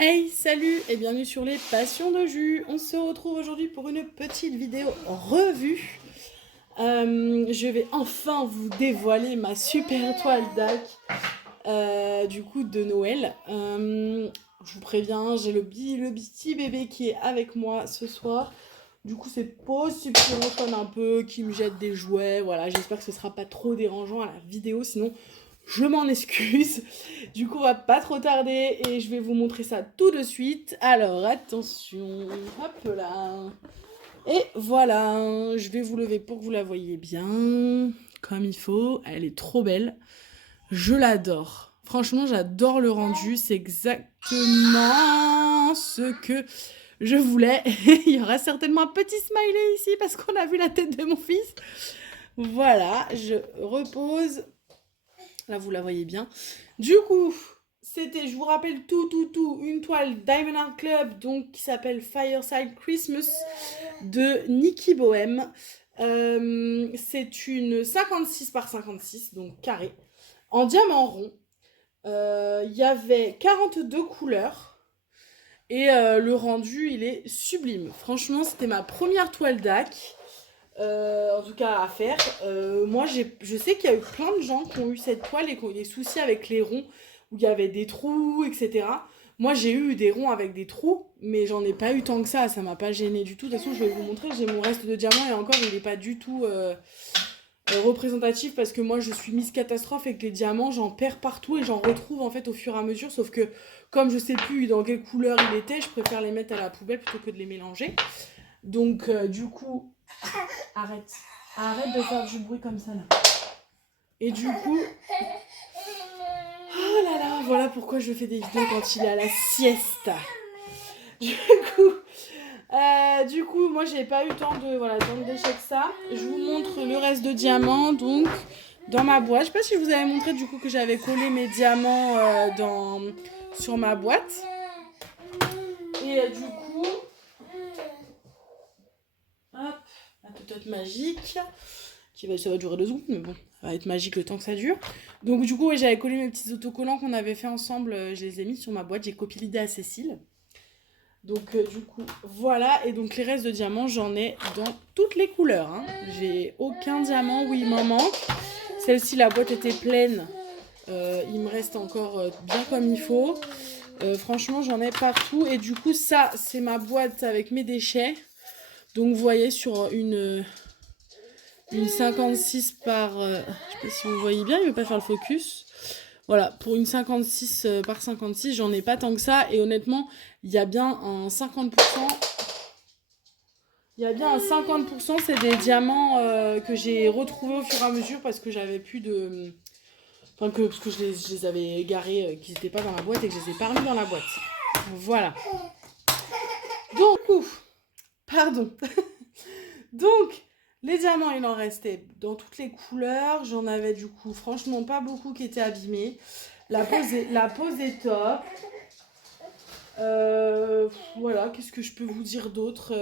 Hey, salut et bienvenue sur les Passions de Jus. On se retrouve aujourd'hui pour une petite vidéo revue. Je vais enfin vous dévoiler ma super toile d'Ac du coup de Noël. Je vous préviens, j'ai le petit bébé qui est avec moi ce soir. Du coup, c'est possible qu'il ronchonne un peu, qu'il me jette des jouets. Voilà, j'espère que ce sera pas trop dérangeant à la vidéo, sinon je m'en excuse. Du coup, on va pas trop tarder et je vais vous montrer ça tout de suite. Alors, attention, hop là. Et voilà, je vais vous lever pour que vous la voyez bien, comme il faut. Elle est trop belle. Je l'adore. Franchement, j'adore le rendu. C'est exactement ce que je voulais. Il y aura certainement un petit smiley ici parce qu'on a vu la tête de mon fils. Voilà, je repose. Là, vous la voyez bien. Du coup, c'était, je vous rappelle une toile Diamond Art Club, donc qui s'appelle Fireside Christmas de Nikki Bohem. C'est une 56 par 56, donc carré, en diamant rond. Il y avait 42 couleurs et le rendu, il est sublime. Franchement, c'était ma première toile d'Ac. En tout cas à faire. Moi, je sais qu'il y a eu plein de gens qui ont eu cette toile et qui ont eu des soucis avec les ronds où il y avait des trous, etc. Moi, j'ai eu des ronds avec des trous, mais j'en ai pas eu tant que ça m'a pas gêné du tout. De toute façon, je vais vous montrer, j'ai mon reste de diamant et encore, il est pas du tout représentatif parce que moi, je suis Miss Catastrophe et que les diamants, j'en perds partout et j'en retrouve en fait au fur et à mesure. Sauf que, comme je sais plus dans quelle couleur il était, je préfère les mettre à la poubelle plutôt que de les mélanger. Donc, du coup, arrête de faire du bruit comme ça là. Et du coup, oh là là, voilà pourquoi je fais des vidéos quand il est à la sieste. Du coup, moi j'ai pas eu tant de déchets que ça. Je vous montre le reste de diamants donc dans ma boîte. Je sais pas si je vous avais montré du coup que j'avais collé mes diamants sur ma boîte. Et du coup, hop, la totote magique. Ça va durer 2 secondes, mais bon, ça va être magique le temps que ça dure. Donc du coup, ouais, j'avais collé mes petits autocollants qu'on avait fait ensemble, je les ai mis sur ma boîte, j'ai copié l'idée à Cécile. Donc du coup, voilà, et donc les restes de diamants, j'en ai dans toutes les couleurs. Hein. J'ai aucun diamant où il m'en manque. Celle-ci, la boîte était pleine, il me reste encore bien comme il faut. Franchement, j'en ai partout, et du coup, ça, c'est ma boîte avec mes déchets. Donc vous voyez, sur une 56 par... je sais pas si vous voyez bien, il ne veut pas faire le focus. Voilà, pour une 56 par 56, j'en ai pas tant que ça. Et honnêtement, il y a bien un 50%. Il y a bien un 50%, c'est des diamants que j'ai retrouvés au fur et à mesure parce que j'avais plus de... Enfin, parce que je les avais égarés, qu'ils n'étaient pas dans la boîte et que je les ai pas remis dans la boîte. Voilà. Donc, pardon. Donc, les diamants, il en restait dans toutes les couleurs. J'en avais du coup, franchement, pas beaucoup qui étaient abîmés. La pose est top. Voilà, qu'est-ce que je peux vous dire d'autre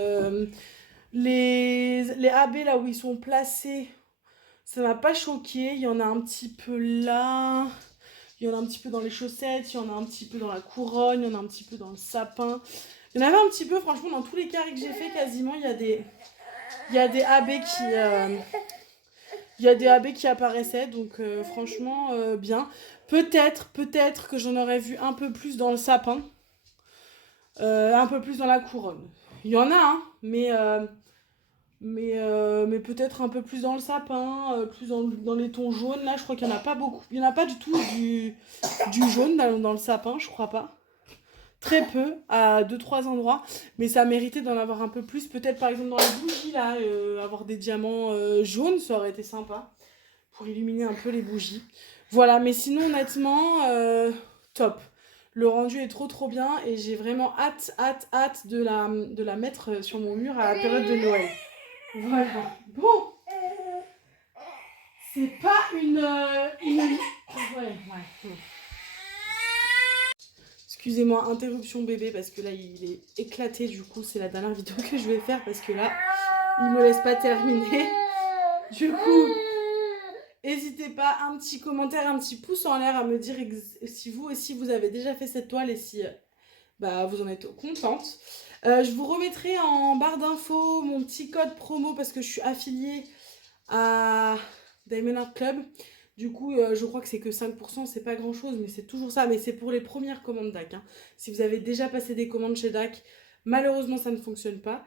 les AB, là où ils sont placés, ça m'a pas choqué. Il y en a un petit peu là. Il y en a un petit peu dans les chaussettes. Il y en a un petit peu dans la couronne. Il y en a un petit peu dans le sapin. Il y en avait un petit peu, franchement, dans tous les carrés que j'ai fait, quasiment, il y a des AB qui... il y a des AB qui apparaissaient, donc franchement, bien. Peut-être que j'en aurais vu un peu plus dans le sapin. Un peu plus dans la couronne. Il y en a, hein, mais peut-être un peu plus dans le sapin, plus dans les tons jaunes. Là, je crois qu'il n'y en a pas beaucoup. Il n'y en a pas du tout du jaune dans le sapin, je crois pas. Très peu, à 2-3 endroits, mais ça méritait d'en avoir un peu plus. Peut-être par exemple dans les bougies, là, avoir des diamants jaunes, ça aurait été sympa pour illuminer un peu les bougies. Voilà, mais sinon, honnêtement, top. Le rendu est trop bien et j'ai vraiment hâte de la mettre sur mon mur à la période de Noël. Voilà. Bon. C'est pas une... Ouais. Excusez-moi, interruption bébé parce que là il est éclaté, du coup c'est la dernière vidéo que je vais faire parce que là il me laisse pas terminer. Du coup, N'hésitez pas, un petit commentaire, un petit pouce en l'air à me dire si vous aussi vous avez déjà fait cette toile et si vous en êtes contente. Je vous remettrai en barre d'infos mon petit code promo parce que je suis affiliée à Diamond Art Club. Du coup, je crois que c'est que 5%, c'est pas grand chose, mais c'est toujours ça. Mais c'est pour les premières commandes DAC. Hein. Si vous avez déjà passé des commandes chez DAC, malheureusement, ça ne fonctionne pas.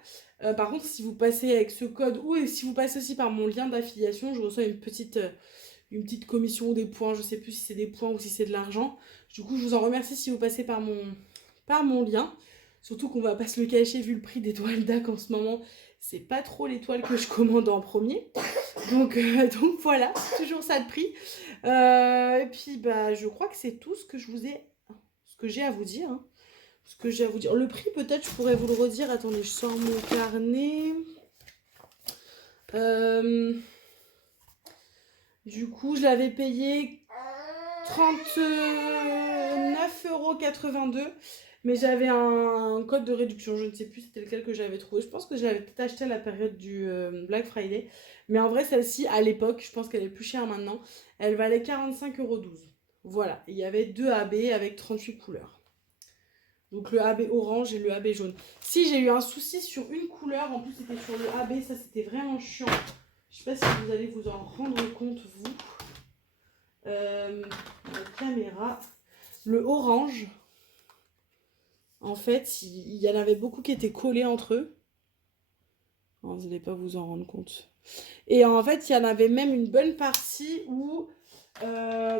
Par contre, si vous passez avec ce code ou si vous passez aussi par mon lien d'affiliation, je reçois une petite commission ou des points. Je sais plus si c'est des points ou si c'est de l'argent. Du coup, je vous en remercie si vous passez par mon lien. Surtout qu'on va pas se le cacher, vu le prix des toiles DAC en ce moment, c'est pas trop les toiles que je commande en premier. Donc voilà, c'est toujours ça de prix. Et puis je crois que c'est tout ce que j'ai à vous dire. Hein. Ce que j'ai à vous dire. Le prix, peut-être, je pourrais vous le redire. Attendez, je sors mon carnet. Du coup, je l'avais payé 39,82 €. Mais j'avais un code de réduction, je ne sais plus c'était lequel que j'avais trouvé. Je pense que je l'avais peut-être acheté à la période du Black Friday. Mais en vrai, celle-ci, à l'époque, je pense qu'elle est plus chère maintenant. Elle valait 45,12 €. Voilà, il y avait 2 AB avec 38 couleurs. Donc le AB orange et le AB jaune. Si j'ai eu un souci sur une couleur, en plus c'était sur le AB, ça c'était vraiment chiant. Je sais pas si vous allez vous en rendre compte, vous. La caméra. Le orange, en fait, il y en avait beaucoup qui étaient collés entre eux. Oh, vous n'allez pas vous en rendre compte. Et en fait, il y en avait même une bonne partie où la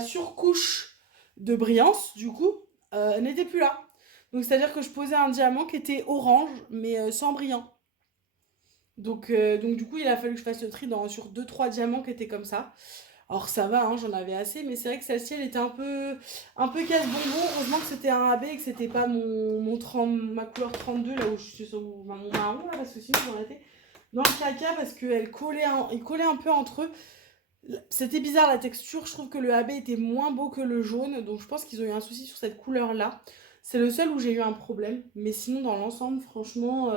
surcouche de brillance, du coup, n'était plus là. Donc, c'est-à-dire que je posais un diamant qui était orange, mais sans brillant. Donc, du coup, il a fallu que je fasse le tri sur 2-3 diamants qui étaient comme ça. Alors ça va, hein, j'en avais assez, mais c'est vrai que celle-ci, elle était un peu casse-bonbon. Heureusement que c'était un AB et que c'était pas ma couleur 32, là où je suis sur mon marron, là, parce que sinon j'en étais dans le caca, parce qu'ils collaient un peu entre eux. C'était bizarre la texture, je trouve que le AB était moins beau que le jaune, donc je pense qu'ils ont eu un souci sur cette couleur-là. C'est le seul où j'ai eu un problème, mais sinon dans l'ensemble, franchement,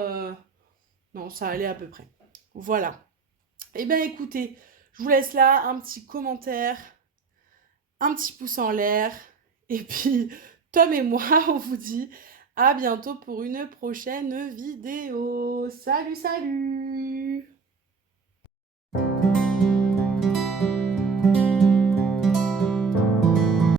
non, ça allait à peu près. Voilà. Eh bien écoutez, je vous laisse là un petit commentaire, un petit pouce en l'air. Et puis, Tom et moi, on vous dit à bientôt pour une prochaine vidéo. Salut, salut!